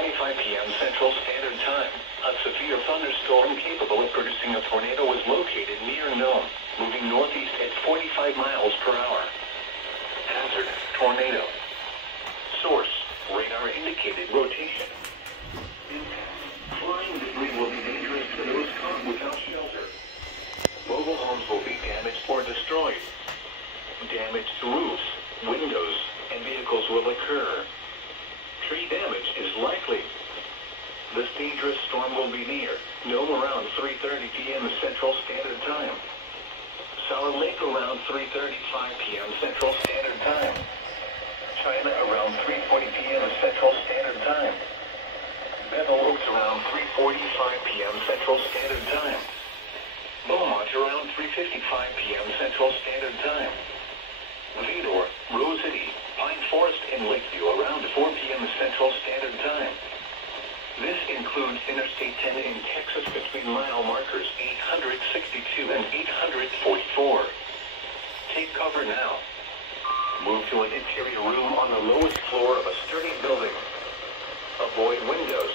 6:25 p.m. Central Standard Time. A severe thunderstorm capable of producing a tornado was located near Nome, moving northeast at 45 miles per hour. Hazard, tornado. Source, radar indicated rotation. Impact. Flying debris will be dangerous to those caught without shelter. Mobile homes will be damaged or destroyed. Damage to roofs, windows, and vehicles will occur. Tree damage is likely. This dangerous storm will be near Nome around 3:30 p.m. Central Standard Time. Solid Lake around 3:35 p.m. Central Standard Time. China around 3:40 p.m. Central Standard Time. Bevel Oaks around 3:45 p.m. Central Standard Time. Beaumont around 3:55 p.m. Central Standard Time. Vidor, Rose City, Pine Forest, and Lakeview around 4 p.m. Central Standard Time. This includes Interstate 10 in Texas between mile markers 862 and 844. Take cover now. Move to an interior room on the lowest floor of a sturdy building. Avoid windows.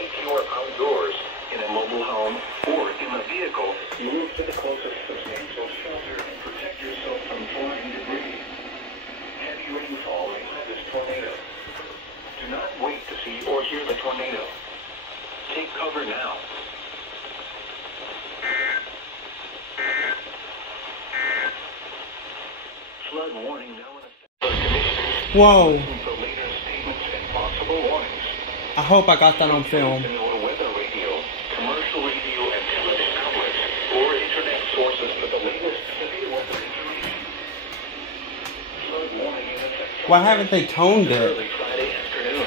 If you are outdoors, in a mobile home, or in a vehicle, move to the closest substantial shelter and protect yourself from flying debris. Heavy rainfall may lead this tornado. Do not wait to see or hear the tornado. Take cover now. Flood warning now in effect. Whoa. For later statements and possible warnings. I hope I got that on film. Weather radio, commercial radio, and television outlets, or internet sources for the latest severe weather information. Flood warning in effect. Why haven't they toned it? Early Friday afternoon.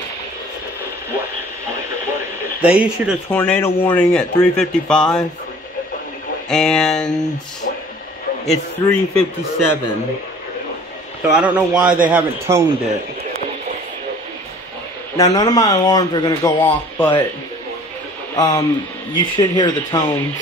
What? Minor flooding is They issued a tornado warning at 3:55, and it's 3:57. So I don't know why they haven't toned it. Now, none of my alarms are going to go off, but you should hear the tones.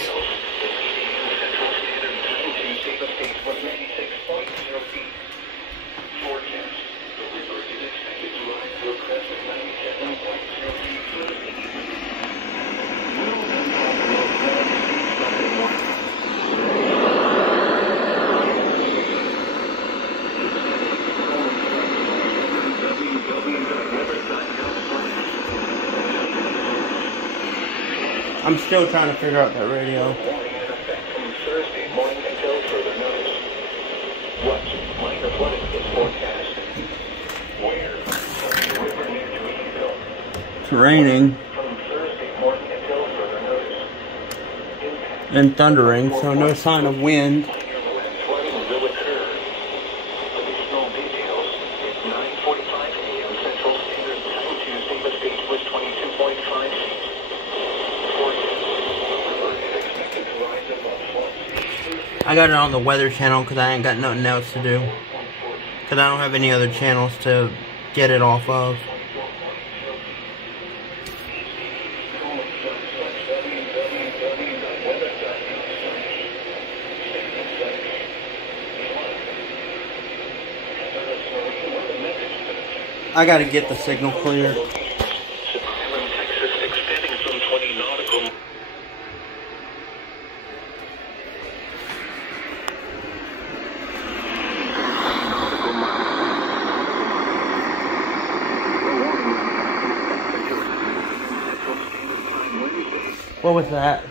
I'm still trying to figure out that radio. From Thursday morning until further notice. What minor flooding is forecast? Where? From the river near Tweedville. It's raining From Thursday morning until further notice. Impact. and thundering, so no sign of wind. Flooding will occur. Additional details. At 9:45 a.m. Central Standard Time Tuesday, the stage was 22.5 feet. I got it on the Weather Channel because I ain't got nothing else to do. Because I don't have any other channels to get it off of. I gotta get the signal clear. Texas extending from 20 nautical. What was that?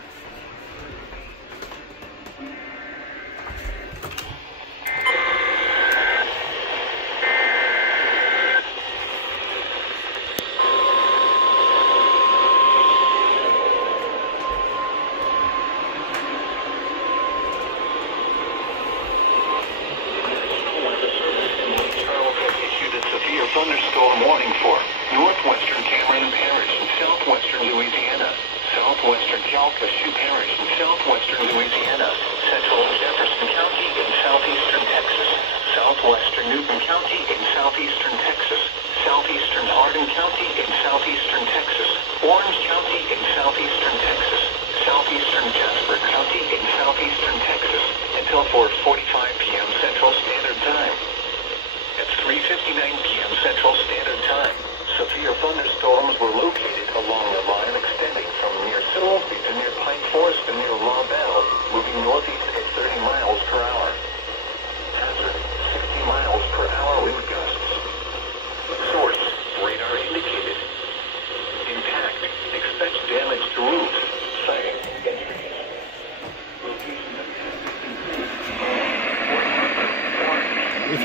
Thunderstorm warning for northwestern Cameron Parish and southwestern Louisiana, southwestern Calcasieu Parish and southwestern Louisiana, central Jefferson County and southeastern Texas, southwestern Newton County and southeastern Texas, southeastern Hardin County and southeastern Texas, Orange County and southeastern Texas, southeastern Jasper County and southeastern Texas, until 4:45 p.m. Central Standard Time. At 3:59 p.m. Central Standard Time, severe thunderstorms were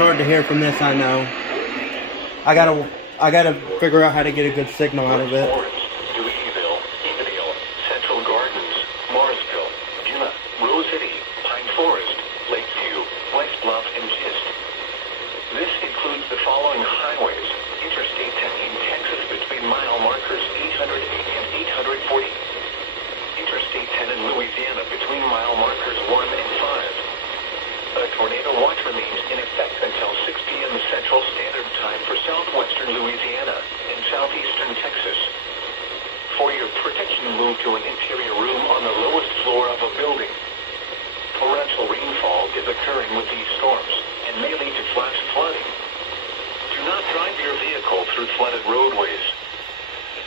hard to hear from this, I know. I gotta figure out how to get a good signal out of it. Louisville, Evadale, Central Gardens, Morrisville, Beulah, Rose City, Pine Forest, Lakeview, West Bluff, and Gist. This includes the following highways: Interstate 10 in Texas between mile markers 808 and 840. Interstate 10 in Louisiana between mile markers 1 and 5. A tornado watch remains in effect until 6 p.m. Central Standard Time for southwestern Louisiana and southeastern Texas. For your protection, move to an interior room on the lowest floor of a building. Torrential rainfall is occurring with these storms and may lead to flash flooding. Do not drive your vehicle through flooded roadways.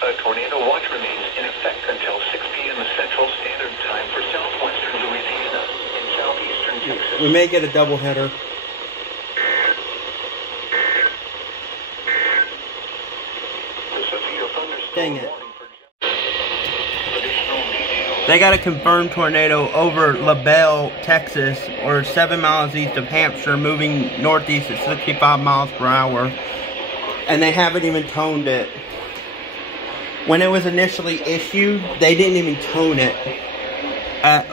A tornado watch remains in effect until 6 p.m. Central Standard Time for southwestern Louisiana and southeastern Texas. We may get a doubleheader. Dang it. They got a confirmed tornado over LaBelle, Texas, or 7 miles east of Hampshire, moving northeast at 65 miles per hour. And they haven't even toned it. When it was initially issued, they didn't even tone it at,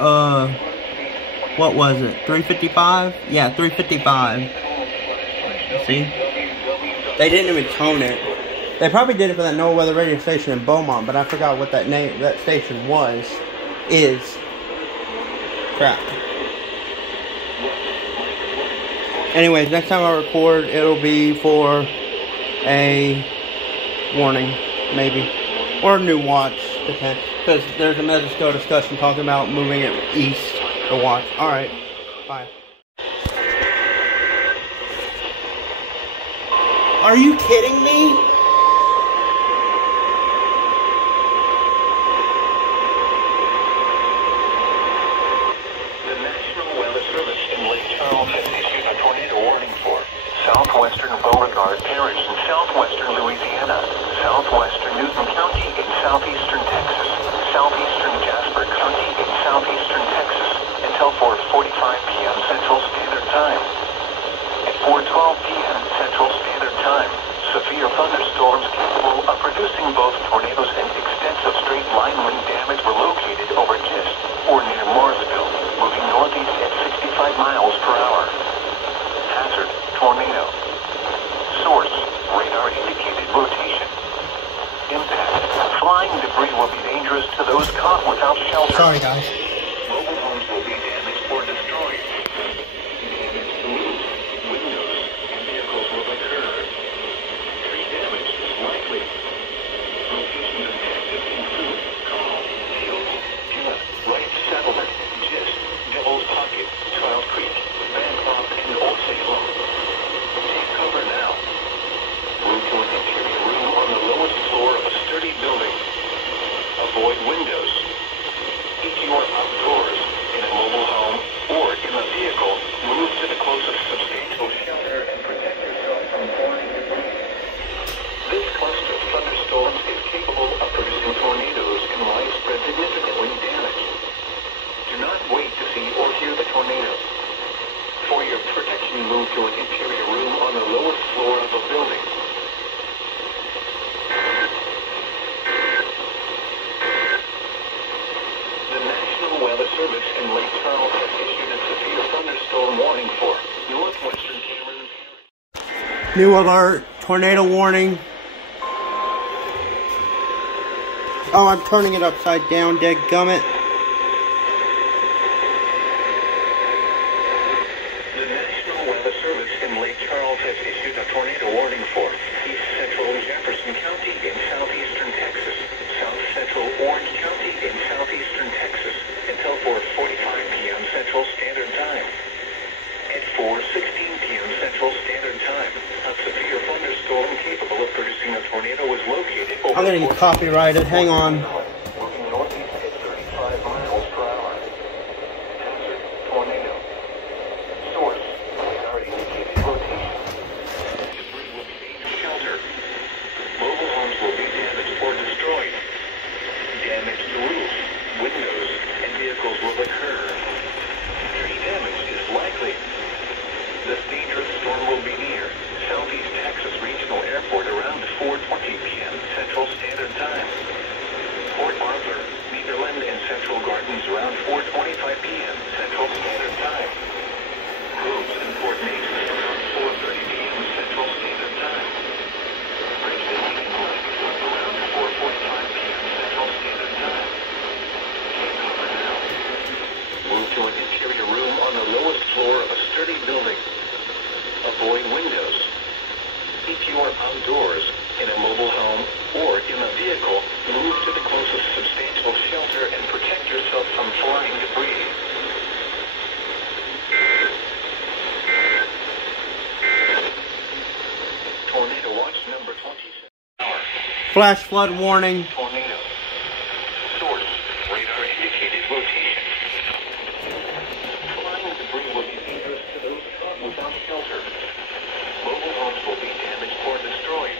what was it, 355? Yeah, 355. See? They didn't even tone it. They probably did it for that NOAA weather radio station in Beaumont, but I forgot what that station is. Crap. Anyways, next time I record, it'll be for a warning, maybe. Or a new watch, depends. Because there's another still discussion talking about moving it east, the watch. Alright, bye. Are you kidding me? Southwestern Beauregard Parish in southwestern Louisiana, southwestern Newton County in southeastern Texas, southeastern Jasper County in southeastern Texas, until 4:45 p.m. Central Standard Time. At 4:12 p.m. Central Standard Time, severe thunderstorms capable of producing both tornadoes and extensive straight line wind damage were located over Gist or near Morrisville, moving northeast at 65 miles per hour. Hazard: tornado. Source: radar indicated rotation. Impact: flying debris will be dangerous to those caught without shelter. Sorry, guys. Mobile homes will be damaged or destroyed. Damage to roofs, windows, and vehicles will occur. Tree damage is likely. Locations of Texas include Carl, Fields, Beulah, Wright Settlement, Gist, Devil's Pocket, Child Creek, Bancroft, and Old Salem. Take cover now. Move to an interior room on the lowest floor of a sturdy building. Avoid windows. If you are outdoors, in a mobile home, or in a vehicle, move to the closest substantial shelter and protect yourself from flying debris. This cluster of thunderstorms is capable of producing tornadoes and widespread significant wind damage. Do not wait to see or hear the tornado. For your protection, move to an interior room on the lowest floor of a building. The National Weather Service in Lake Charles has issued a severe thunderstorm warning for northwestern Cameron Parish. New alert, tornado warning. Oh, I'm turning it upside down, dadgummit. The National Weather Service in Lake Charles has issued a tornado warning for east central Jefferson County in southeastern Texas, south central Orange County in southeastern Texas, until 4:45 p.m. Central Standard Time. At 4:16 p.m. Central Standard Time, a severe thunderstorm capable of producing a tornado was located over... I'm gonna get copyrighted, hang on. Moving northeast at 35 miles per hour. Hazard: tornado. Source: radar indicated rotation. Debris will be made to shelter. Mobile homes will be damaged or destroyed. Damage to roofs, windows, and vehicles will occur. Tree damage is likely. This dangerous storm will be Central Standard Time. Port Arthur, Netherland, and Central Gardens around 4:25 p.m. Central Standard Time. Groves and Port Mason around 4:30 p.m. Central Standard Time. Bridgeton and Glasgow around 4:45 p.m. Central Standard Time. Can't cover now. Move to an interior room on the lowest floor of a sturdy building. Avoid windows. If you are outdoors, in a mobile home, or in a vehicle, move to the closest substantial shelter and protect yourself from flying debris. Tornado watch number 27. Flash flood warning. Tornado. Source, radar indicated location. Flying debris will be dangerous to those caught without shelter. Mobile homes will be damaged or destroyed.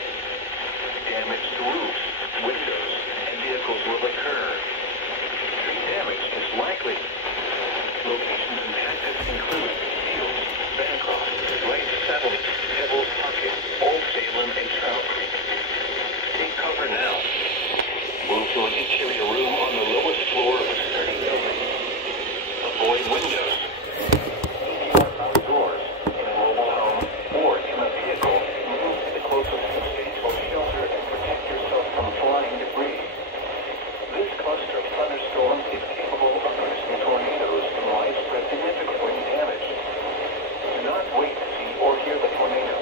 Damage to roofs, windows, and vehicles will occur. Tree damage is likely. Locations impacted include Fields, Bancroft, Rice Settlement, Pebbles Pocket, Old Salem, and Trout Creek. Take cover now. Move to an interior room on the lowest floor of a sturdy building. Avoid windows. If you are outdoors, in a mobile home, or in a vehicle, move to the closest substantial shelter and protect yourself from flying debris. This cluster of thunderstorms is capable of producing tornadoes and widespread significant wind damage. Do not wait to see or hear the tornado.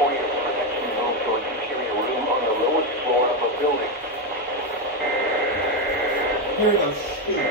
For your protection, move to an interior room on the lowest floor of a building. Here we go. Shoot.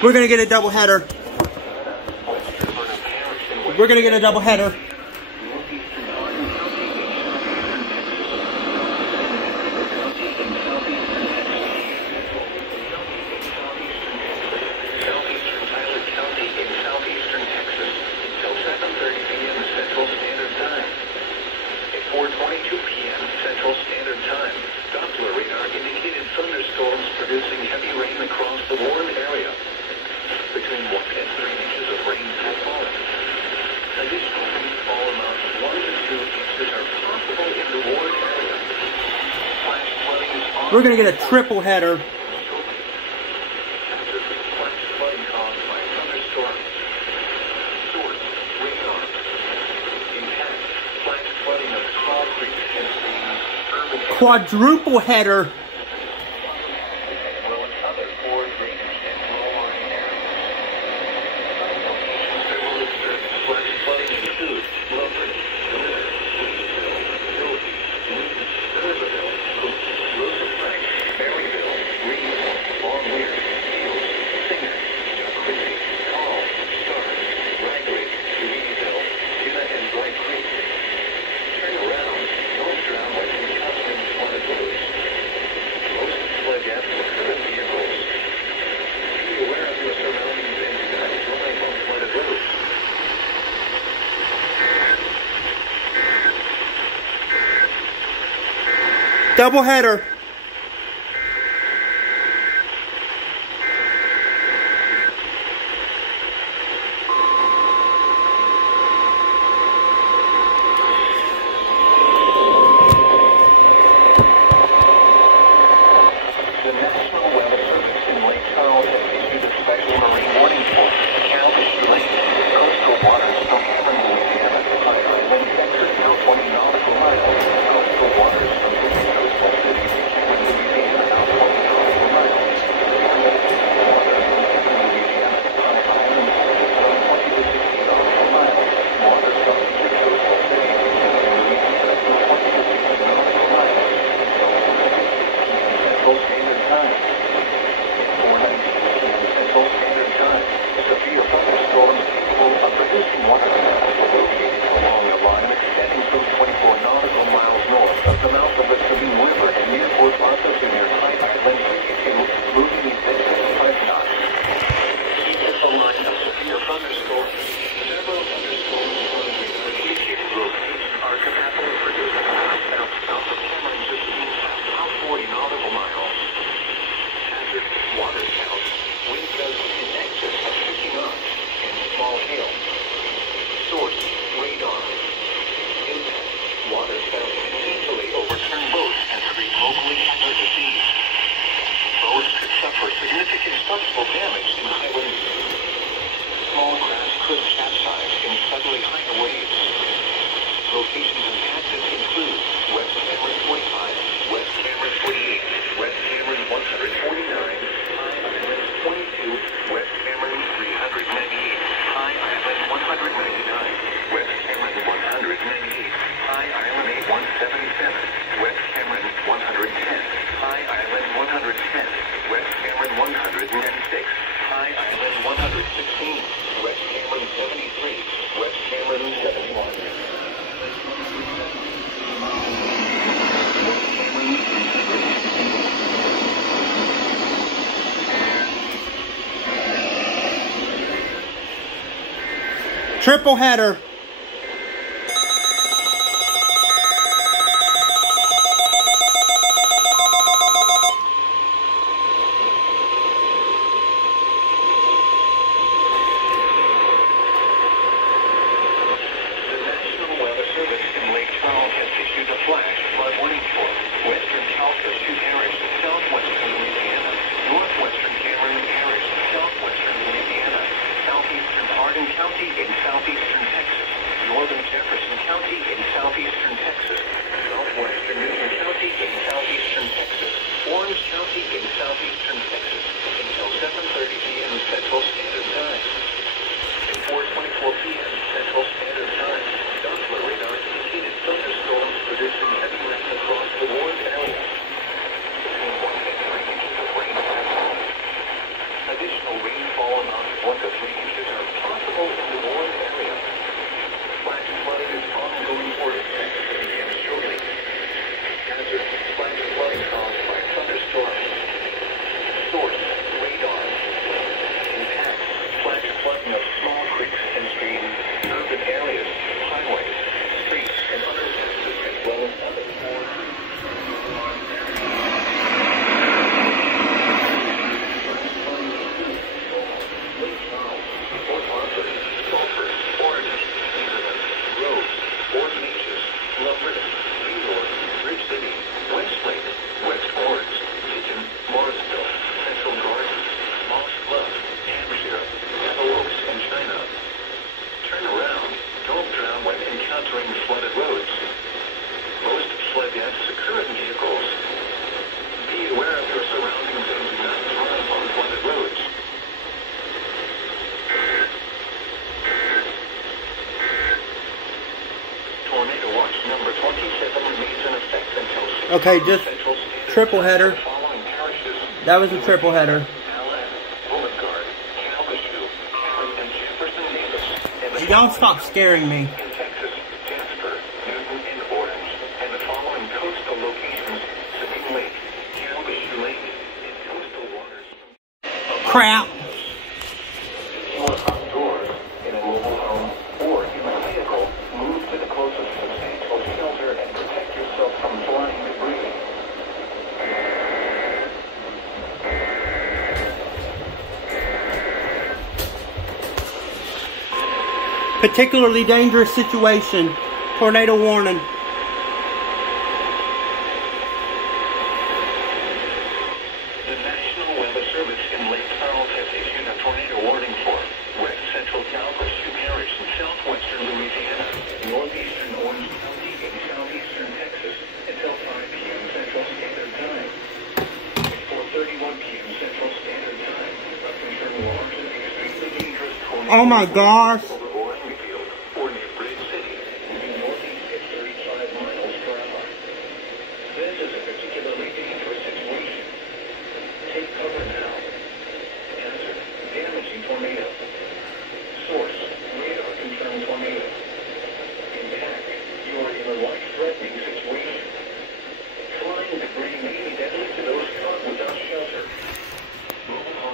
We're going to get a double header. We're going to get a double header. We're going to get a triple header. Quadruple header. Double header. water spout, wind gusts in excess of 50 knots, and small hail. Source, radar. Impact, water spout can easily overturn boats and create locally hazardous disease. Boats could suffer significant structural damage in high winds. Small craft could capsize in suddenly higher waves. Locations impacted include West Cameron 45, West Cameron 48, West Cameron 149, High Island 22, West Cameron 398, High Island 199, West Cameron 198, High Island 177, West Cameron 110, High Island 110, West Cameron 106, High Island 116, West Cameron 73, West Cameron 71. Triple header. Okay, just triple header. That was a triple header. Y'all stop scaring me. Crap. Particularly dangerous situation. Tornado warning. The National Weather Service in Lake Charles has issued a tornado warning for west central Calhoun Parish and southwestern Louisiana, northeastern Orange County, and southeastern Texas until 5 p.m. Central Standard Time. At 4:31 p.m. Central Standard Time, a confirmed large and extremely dangerous tornado. Oh my gosh.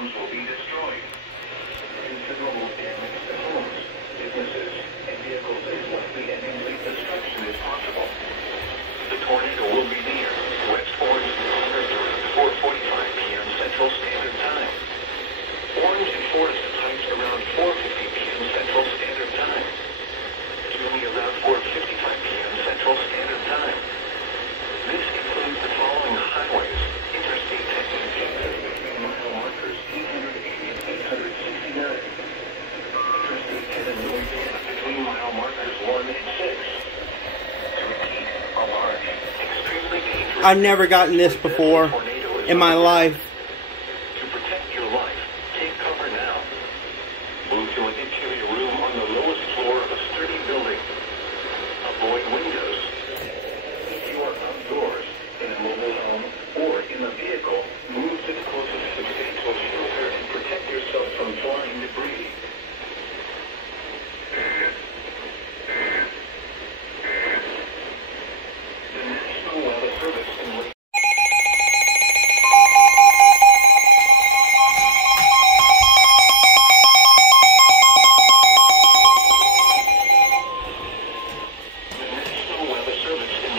Will be destroyed. Considerable damage to homes. I've never gotten this before in my life. To protect your life, take cover now. Move to an interior room on the lowest floor of a sturdy building. Avoid windows. If you are outdoors, in a mobile home, or in a vehicle, move to the closest substantial shelter and protect yourself from flying debris. The National Weather Service in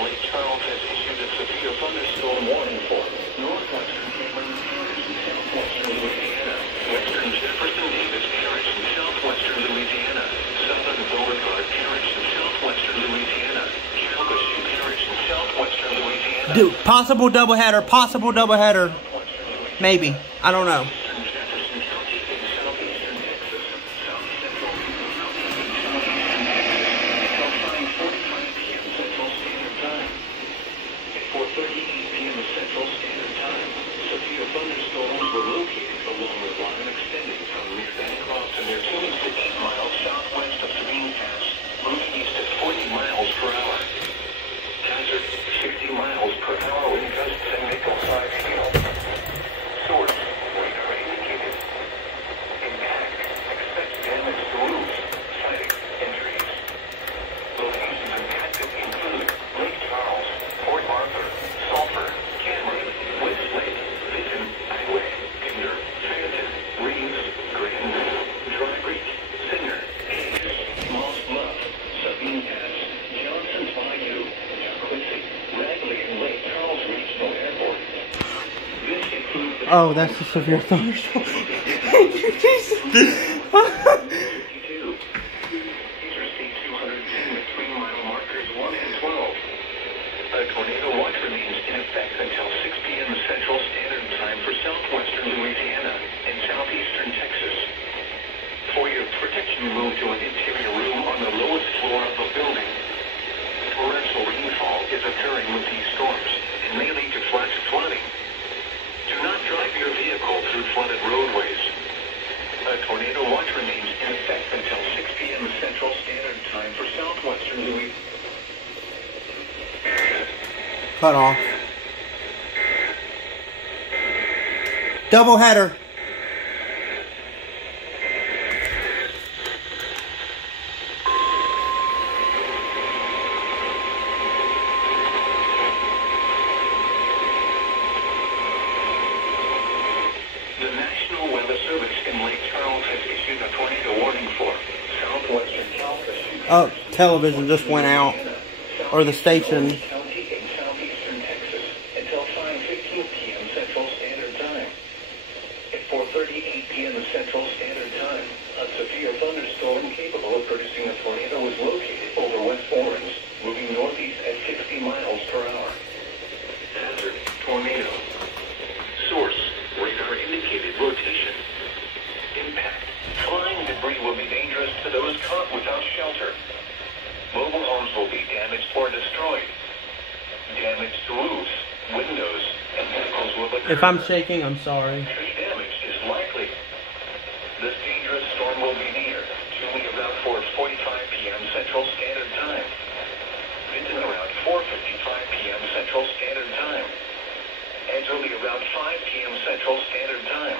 Lake Charles has issued a severe thunderstorm warning for northwestern Cleveland Parish and southwestern Louisiana, western Jefferson Davis Parish and southwestern Louisiana, southern Beauregard Parish and southwestern Louisiana, Calcasieu Parish and southwestern Louisiana. Dude, possible doubleheader. Maybe. I don't know. Jefferson County in southeastern Texas, south central until 5:45 p.m. Central Standard Time. At 4:38 p.m. Central Standard Time, severe thunderstorms were located along the line extending from near Bancroft to near 2 to 8 miles southwest of Sabine Pass, moving east at 40 miles per hour. Hazard, 60 miles per hour wind gusts and nickel 5 hail. Source, radar indicated. Impact, expect damage to roofs, siding, and trees. Locations impacted include Lake Charles, Port Arthur, Sulphur, Cameron, West Lake, Vinton, Highway, Kinder, Phantom, Reeves, Grand, Dry Creek, Singer, Hayes, Moss Bluff, Sabine Pass, Johnson's Bayou, Quincy, Ragley, and Lake Charles Regional Airport. This includes the Oh, that's a severe thunderstorm. Thank you, Jesus. 52. Interstate 210 with 3-mile markers 1 and 12. A tornado watch remains in effect until 6 p.m. Central Standard Time for southwestern Louisiana and southeastern Texas. For your protection, move to an interior room on the lowest floor of the building. Torrential rainfall is occurring with these storms and may lead to flash flooding. Do not drive your vehicle through flooded roadways. A tornado watch remains in effect until 6 p.m. Central Standard Time for southwestern Louisiana. Cut off. Doubleheader. The National Weather Service in Lake Charles has issued a tornado warning for southwestern Calcasieu. Oh, television just went out. Or the station. County in southeastern Texas until 5:15 p.m. Central Standard Time. At 4:38 p.m. Central Standard Time, a severe thunderstorm capable of producing a tornado was located over West Orange, moving northeast at 60 miles per hour. Hazard, tornado. Source, radar indicated rotation. Impact, flying debris will be dangerous to those caught without shelter. Mobile homes will be damaged or destroyed. Damage to roofs, windows, and vehicles will occur. If I'm shaking, I'm sorry. Tree damage is likely. This dangerous storm will be near Julie around 4:45 p.m. Central Standard Time. Vinton around 4:55 p.m. Central Standard Time. Angelie around 5 p.m. Central Standard Time.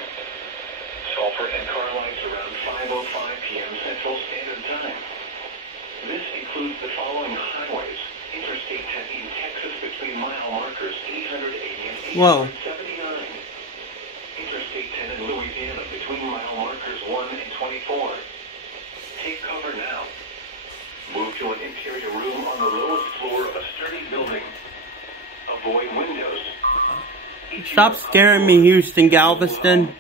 Sulphur and Carlisle around 5:05 p.m. Central Standard Time. This includes the following highways. Interstate 10 in Texas between mile markers 880 and 879. Interstate 10 in Louisiana between mile markers 1 and 24. Take cover now. Move to an interior room on the lowest floor of a sturdy building. Avoid windows. Stop scaring me, Houston, Galveston.